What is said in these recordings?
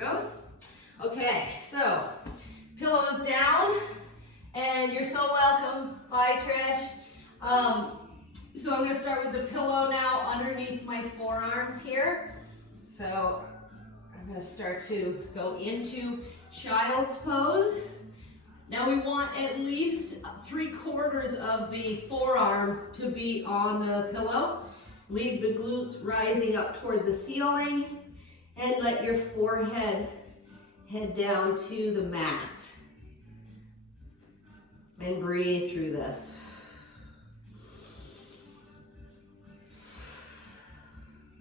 it goes. Okay, so pillows down, and you're so welcome. Bye, Trish. So I'm going to start with the pillow now underneath my forearms here. So I'm going to start to go into child's pose. Now we want at least 3/4 of the forearm to be on the pillow. Leave the glutes rising up toward the ceiling and let your forehead head down to the mat. And breathe through this.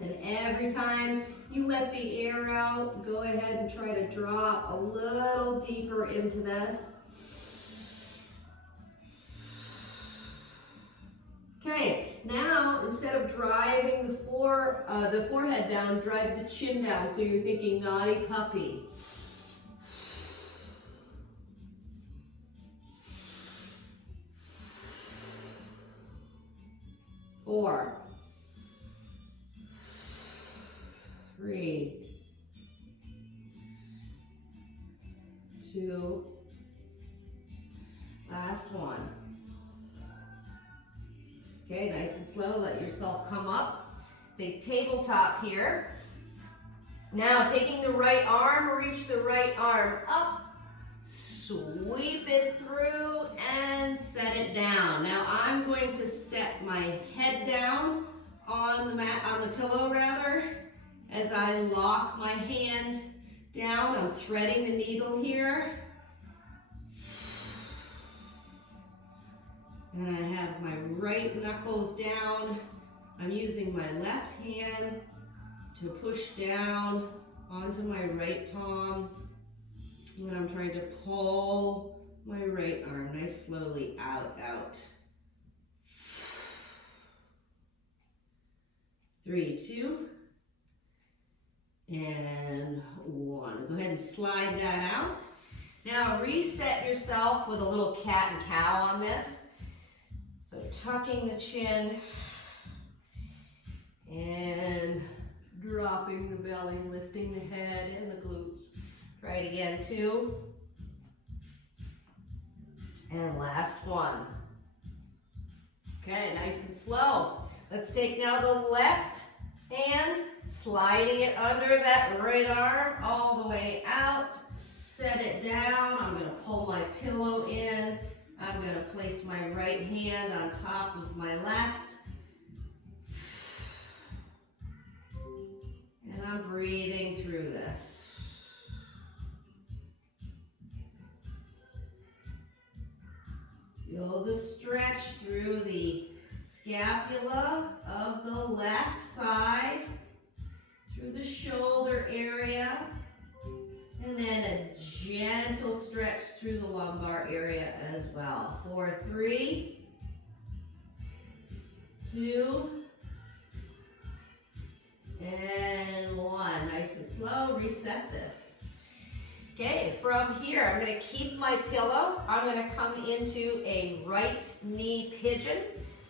And every time you let the air out, go ahead and try to drop a little deeper into this. Okay, now instead of driving the forehead down, drive the chin down. So you're thinking naughty puppy. Four. 3, 2, last one. Okay, nice and slow, let yourself come up. Big tabletop here. Now taking the right arm, reach the right arm up, sweep it through and set it down. Now I'm going to set my head down on the mat, on the pillow rather. As I lock my hand down, I'm threading the needle here. And I have my right knuckles down. I'm using my left hand to push down onto my right palm. And I'm trying to pull my right arm nice slowly out. 3, 2. And 1. Go ahead and slide that out. Now reset yourself with a little cat and cow on this. So tucking the chin and dropping the belly, lifting the head and the glutes. Try it again, 2. And last one. Okay, nice and slow. Let's take now the left hand, sliding it under that right arm all the way out, set it down. I'm going to pull my pillow in. I'm going to place my right hand on top of my left. And I'm breathing through this. Feel the stretch through the scapula of the left side, through the shoulder area, and then a gentle stretch through the lumbar area as well. 4, 3, 2, and 1. Nice and slow, reset this. Okay, from here, I'm going to keep my pillow. I'm going to come into a right knee pigeon.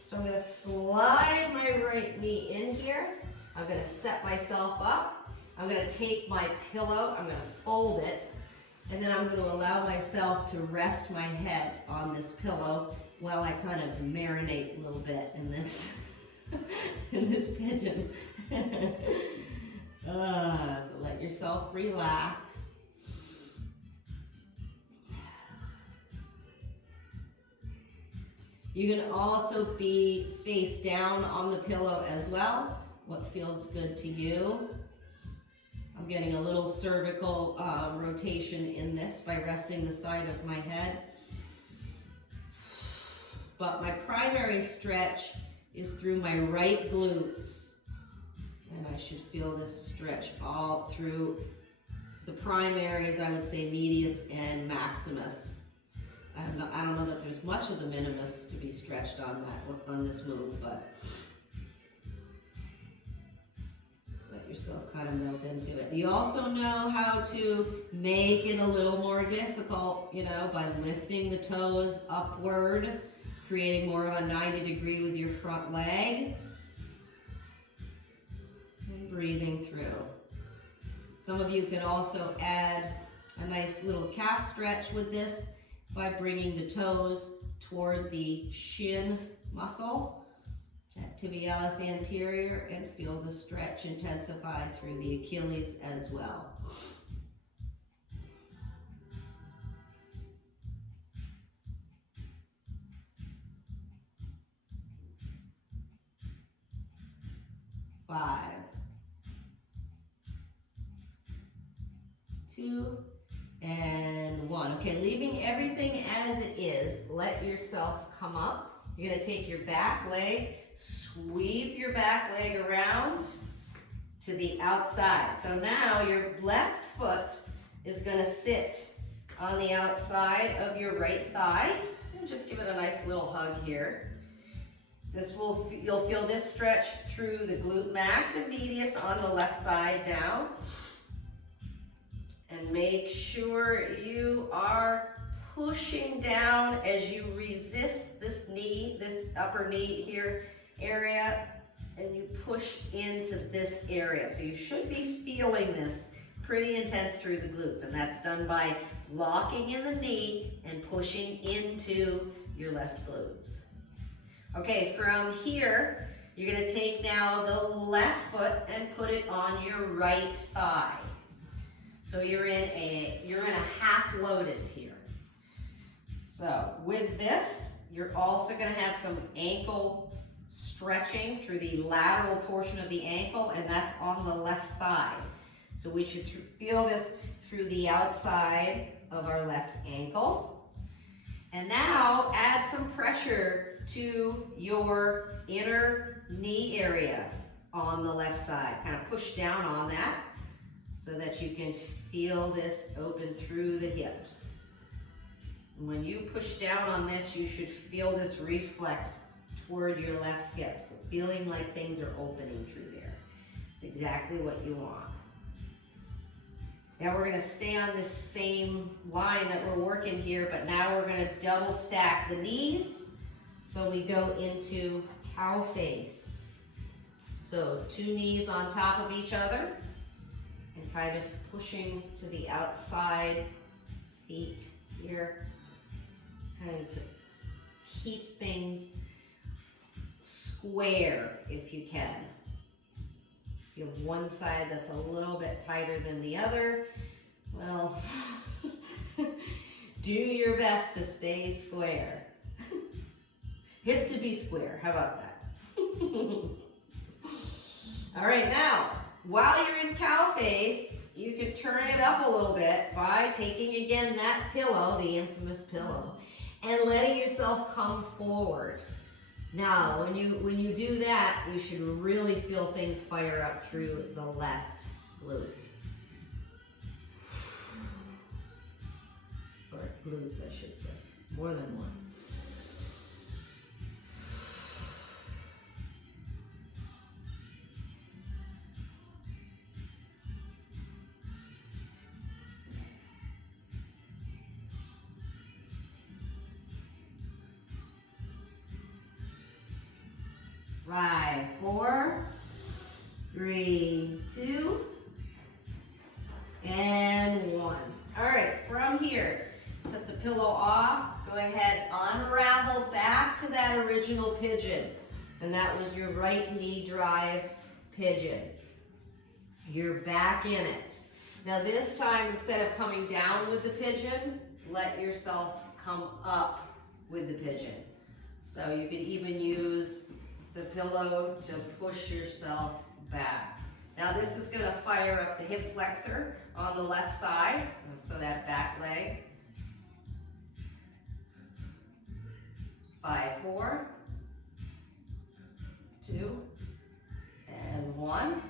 So I'm going to slide my right knee in here. I'm going to set myself up. I'm going to take my pillow, I'm going to fold it, and then I'm going to allow myself to rest my head on this pillow while I kind of marinate a little bit in this, in this pigeon. So let yourself relax. You can also be face down on the pillow as well. What feels good to you. I'm getting a little cervical rotation in this by resting the side of my head. But my primary stretch is through my right glutes. And I should feel this stretch all through the primaries, I would say medius and maximus. I don't know that there's much of the minimus to be stretched on this move, but let yourself kind of melt into it. You also know how to make it a little more difficult, you know, by lifting the toes upward, creating more of a 90 degree with your front leg, and breathing through. Some of you can also add a nice little calf stretch with this by bringing the toes toward the shin muscle at tibialis anterior, and feel the stretch intensify through the Achilles as well. Five, 2, and 1. Okay, leaving everything as it is, let yourself come up. You're gonna take your back leg, sweep your back leg around to the outside. So now your left foot is gonna sit on the outside of your right thigh, and just give it a nice little hug here. You'll feel this stretch through the glute max and medius on the left side now. And make sure you are pushing down as you resist this knee, this upper knee here area, and you push into this area. So you should be feeling this pretty intense through the glutes, and that's done by locking in the knee and pushing into your left glutes. Okay, from here, you're gonna take now the left foot and put it on your right thigh. So you're in a half lotus here. So with this, you're also gonna have some ankle stretching through the lateral portion of the ankle, and that's on the left side. So we should feel this through the outside of our left ankle. And now add some pressure to your inner knee area on the left side. Kind of push down on that so that you can feel this open through the hips. And when you push down on this, you should feel this reflex toward your left hip. So feeling like things are opening through there. It's exactly what you want. Now we're gonna stay on this same line that we're working here, but now we're gonna double stack the knees. So we go into cow face. So 2 knees on top of each other and kind of pushing to the outside feet here, just kind of to keep things square if you can. If you have one side that's a little bit tighter than the other, well, do your best to stay square. Hip to be square, how about that? All right, now, while you're in cow face, you can turn it up a little bit by taking again that pillow, the infamous pillow, and letting yourself come forward. Now, when you do that, you should really feel things fire up through the left glute. Or glutes, I should say. More than one. Right, 4, 3, 2, and 1. All right, from here, set the pillow off. Go ahead, unravel back to that original pigeon. And that was your right knee drive pigeon. You're back in it. Now this time, instead of coming down with the pigeon, let yourself come up with the pigeon. So you could even use the pillow to push yourself back. Now this is gonna fire up the hip flexor on the left side, so that back leg. 5, 4, 2, and 1.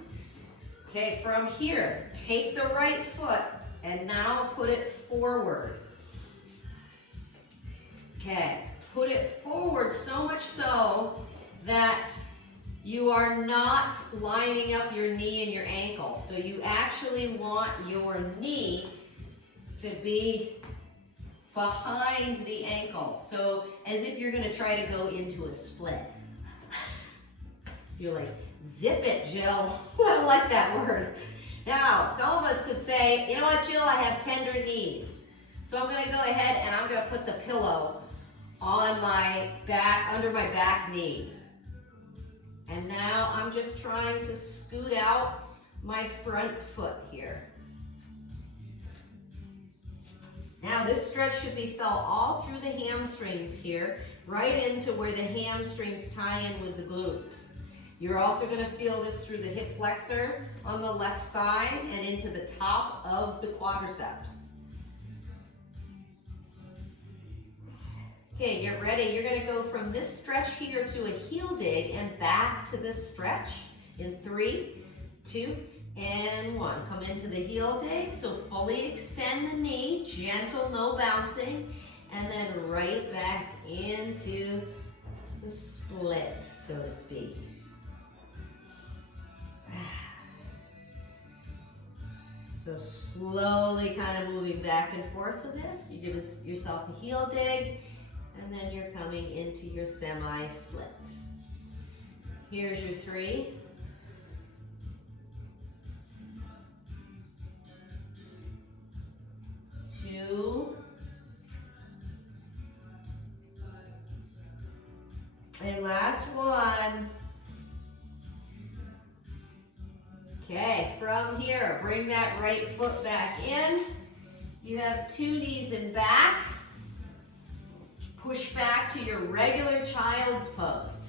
Okay, from here, take the right foot and now put it forward. Okay, put it forward so much so that you are not lining up your knee and your ankle. So you actually want your knee to be behind the ankle. So as if you're gonna try to go into a split. You're like, zip it, Jill. I don't like that word. Now, some of us could say, you know what, Jill, I have tender knees. So I'm gonna go ahead and I'm gonna put the pillow on my back, under my back knee. And now I'm just trying to scoot out my front foot here. Now this stretch should be felt all through the hamstrings here, right into where the hamstrings tie in with the glutes. You're also going to feel this through the hip flexor on the left side and into the top of the quadriceps. Okay, get ready. You're going to go from this stretch here to a heel dig and back to this stretch in 3, 2, and 1. Come into the heel dig, so fully extend the knee, gentle, no bouncing, and then right back into the split, so to speak. So slowly kind of moving back and forth with this. You're giving yourself a heel dig, and then you're coming into your semi-split. Here's your 3. 2. And last one. Okay, from here, bring that right foot back in. You have 2 knees in back. Push back to your regular child's pose.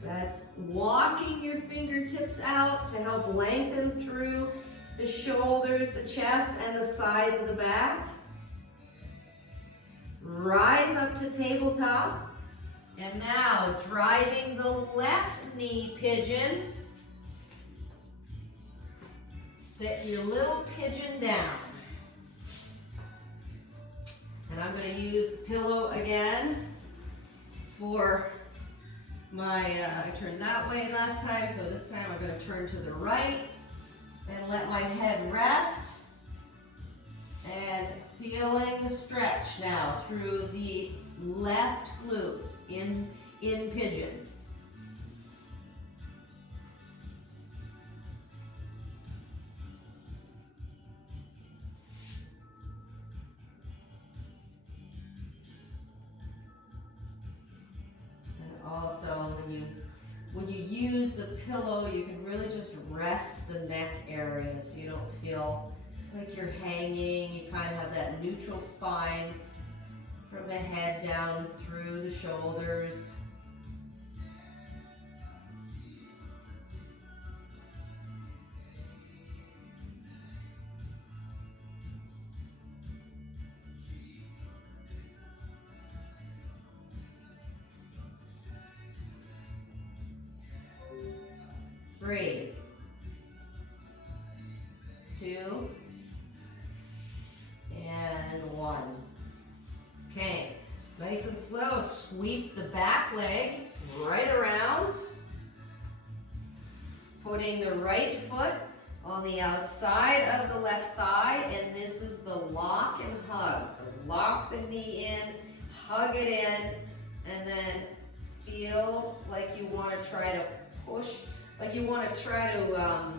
That's walking your fingertips out to help lengthen through the shoulders, the chest, and the sides of the back. Rise up to tabletop. And now, driving the left knee pigeon. Sit your little pigeon down. And I'm going to use the pillow again for my, I turned that way last time, so this time I'm going to turn to the right and let my head rest. And feeling the stretch now through the left glutes in pigeon. And also when you use the pillow, you can really just rest the neck area so you don't feel like you're hanging. You kind of have that neutral spine from the head down through the shoulders. Breathe. 2 and 1. Okay, nice and slow. Sweep the back leg right around. Putting the right foot on the outside of the left thigh, and this is the lock and hug. So lock the knee in, hug it in, and then feel like you want to try to push, like you want to try to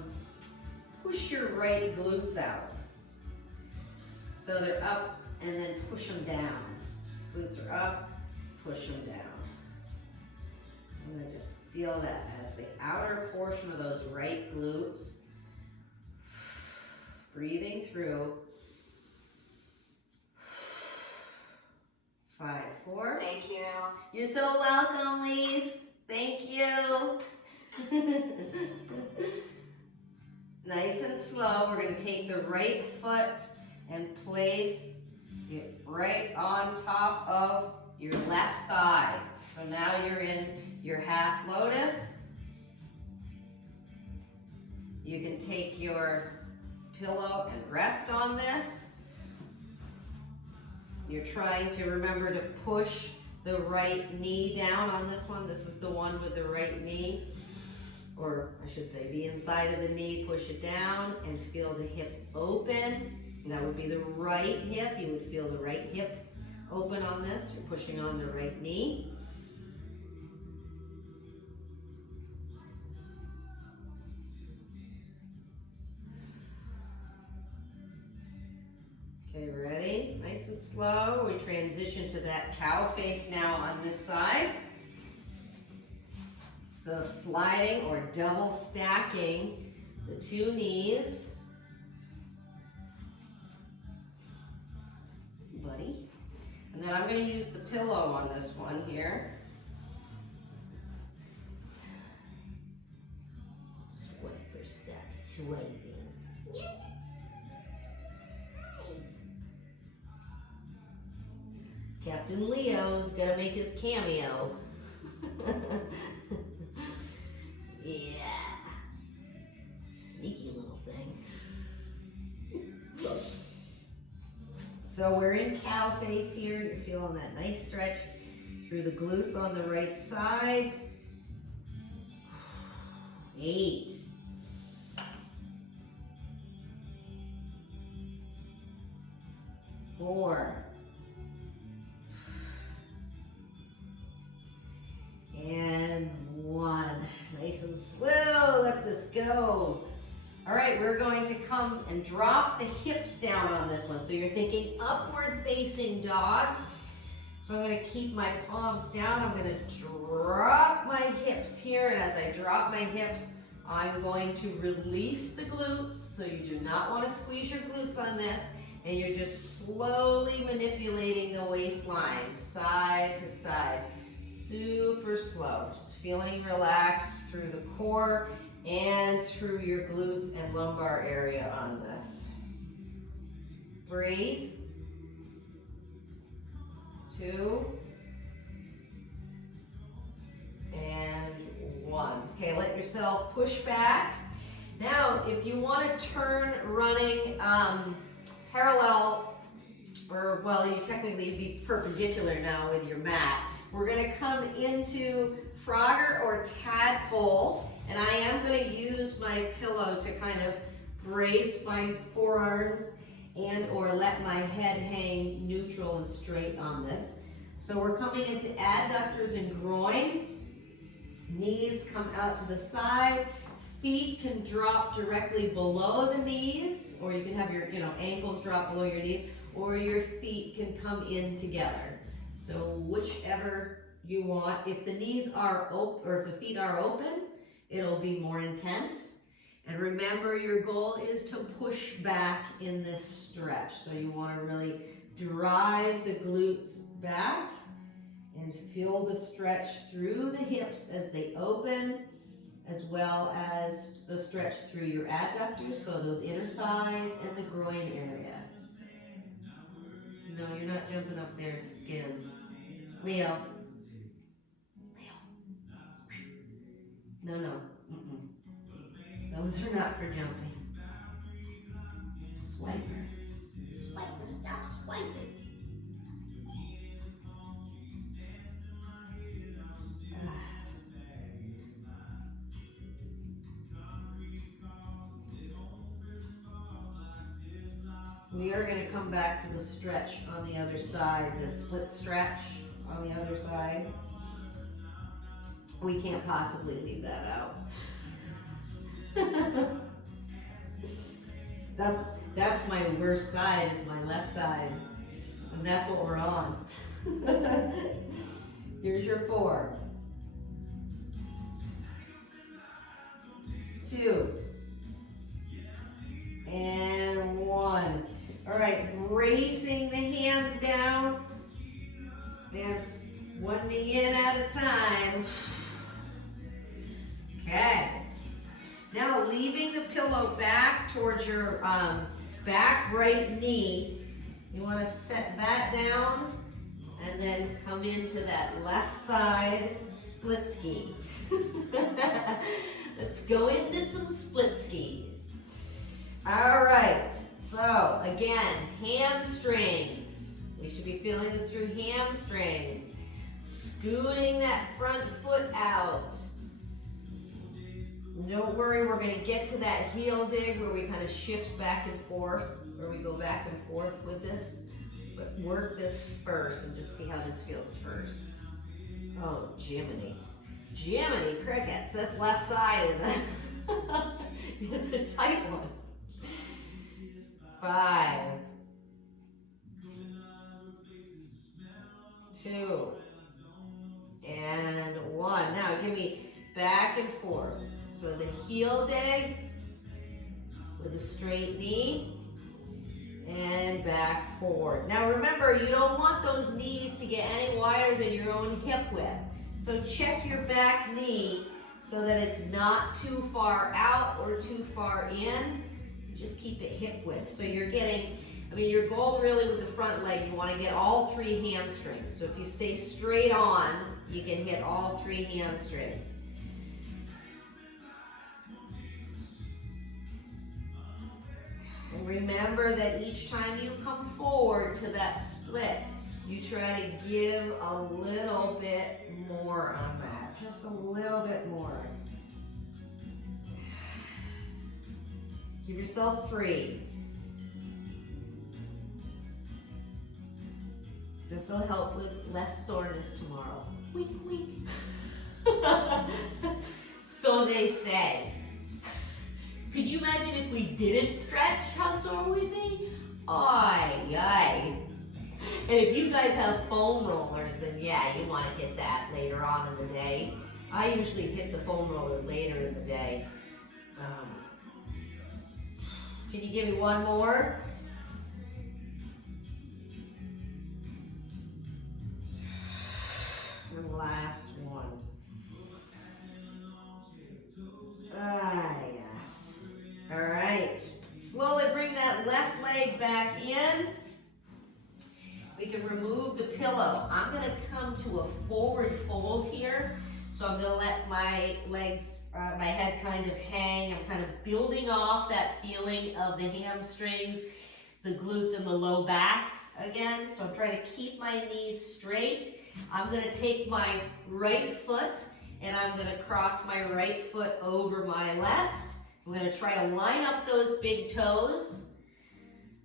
push your right glutes out. So they're up and then push them down. Glutes are up, push them down. And then just feel that as the outer portion of those right glutes. Breathing through. 5, 4. Thank you. You're so welcome, Lise. Thank you. Nice and slow. We're going to take the right foot and place it right on top of your left thigh. So now you're in your half lotus. You can take your pillow and rest on this. You're trying to remember to push the right knee down on this one. This is the one with the right knee, or I should say the inside of the knee. Push it down and feel the hip open. And that would be the right hip. You would feel the right hip open on this. You're pushing on the right knee. Okay, ready? Nice and slow. We transition to that cow face now on this side. So sliding or double stacking the two knees. Buddy. And then I'm going to use the pillow on this one here. Swiper step, swiping. Captain Leo's gonna make his cameo. Yeah. Sneaky little thing. So we're in cow face here. You're feeling that nice stretch through the glutes on the right side. 8. 4. And 1. Nice and slow. Let this go. All right, we're going to come and drop the hips down on this one. So you're thinking upward facing dog. So I'm going to keep my palms down. I'm going to drop my hips here. And as I drop my hips, I'm going to release the glutes. So you do not want to squeeze your glutes on this. And you're just slowly manipulating the waistline side to side. Super slow. Just feeling relaxed through the core and through your glutes and lumbar area on this. 3, 2, and 1. Okay, let yourself push back. Now, if you want to turn running parallel, or well, you technically be perpendicular now with your mat, we're going to come into Frogger or tadpole. And I am going to use my pillow to kind of brace my forearms and or let my head hang neutral and straight on this. So we're coming into adductors and groin. Knees come out to the side. Feet can drop directly below the knees, or you can have your ankles drop below your knees, or your feet can come in together. So whichever you want. If the knees are open, or if the feet are open, it'll be more intense. And remember, your goal is to push back in this stretch. So you want to really drive the glutes back and feel the stretch through the hips as they open, as well as the stretch through your adductors, so those inner thighs and the groin area. No, you're not jumping up there, skins. Leo. No. Those are not for jumping. Swiper. Swiper, stop swiping. We are going to come back to the stretch on the other side, the split stretch on the other side. We can't possibly leave that out. That's my worst side, is my left side. And that's what we're on. Here's your 4. 2. And 1. All right, bracing the hands down. And one knee in at a time. Okay. Now leaving the pillow back towards your back right knee. You want to set that down and then come into that left side split ski. Let's go into some split skis. All right, so again, hamstrings. We should be feeling this through hamstrings. Scooting that front foot out. Don't worry, we're going to get to that heel dig where we kind of shift back and forth, where we go back and forth with this. But work this first and just see how this feels first. Oh, Jiminy. Jiminy crickets, this left side is a tight one. 5, 2, and 1. Now give me back and forth. So the heel dig with a straight knee and back forward. Now remember, you don't want those knees to get any wider than your own hip width. So check your back knee so that it's not too far out or too far in. Just keep it hip width. So you're getting, your goal really with the front leg, you want to get all 3 hamstrings. So if you stay straight on, you can hit all 3 hamstrings. And remember that each time you come forward to that split, you try to give a little bit more on that. Just a little bit more. Give yourself 3. This will help with less soreness tomorrow. Wink, wink. So they say. Could you imagine if we didn't stretch, how sore we'd be? Ay, ay. And if you guys have foam rollers, then yeah, you want to hit that later on in the day. I usually hit the foam roller later in the day. Can you give me one more? And last one. Ah, yes. All right. Slowly bring that left leg back in. We can remove the pillow. I'm going to come to a forward fold here. So I'm going to let my legs, my head kind of hang. I'm kind of building off that feeling of the hamstrings, the glutes, and the low back again. So I'm trying to keep my knees straight. I'm going to take my right foot and I'm going to cross my right foot over my left. I'm going to try to line up those big toes.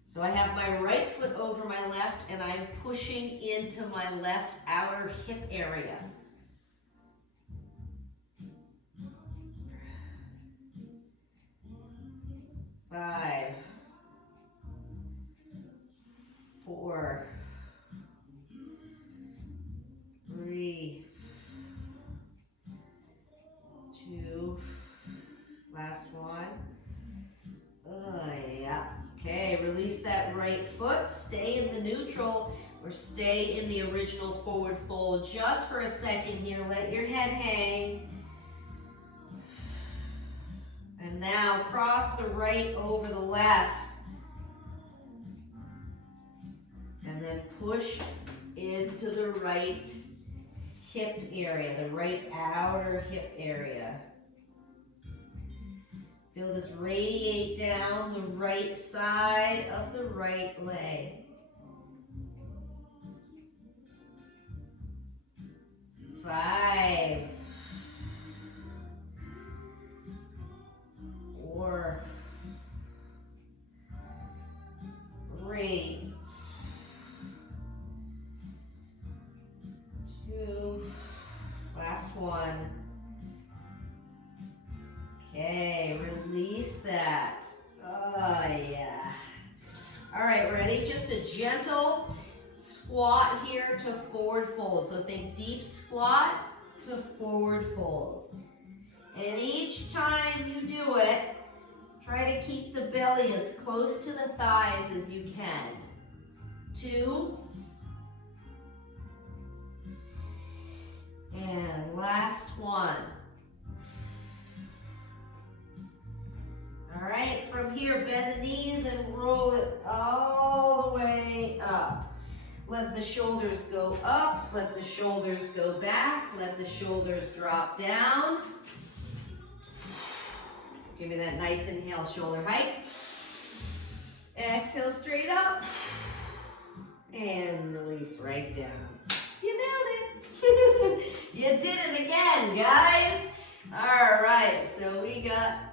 So I have my right foot over my left and I'm pushing into my left outer hip area. 5, 4, 3, 2, last one. Yeah. Okay, release that right foot, stay in the neutral or stay in the original forward fold just for a second here. Let your head hang. And now cross the right over the left. And then push into the right hip area, the right outer hip area. Feel this radiate down the right side of the right leg. 5, 4, 3, 2, last one. Okay, release that. Oh, yeah. All right, ready? Just a gentle squat here to forward fold. So think deep squat to forward fold. And each time you do it, try to keep the belly as close to the thighs as you can. 2. And last one. All right, from here, bend the knees and roll it all the way up. Let the shoulders go up, let the shoulders go back, let the shoulders drop down. Give me that nice inhale, shoulder height. Exhale straight up. And release right down. You nailed it. You did it again, guys. All right, so we got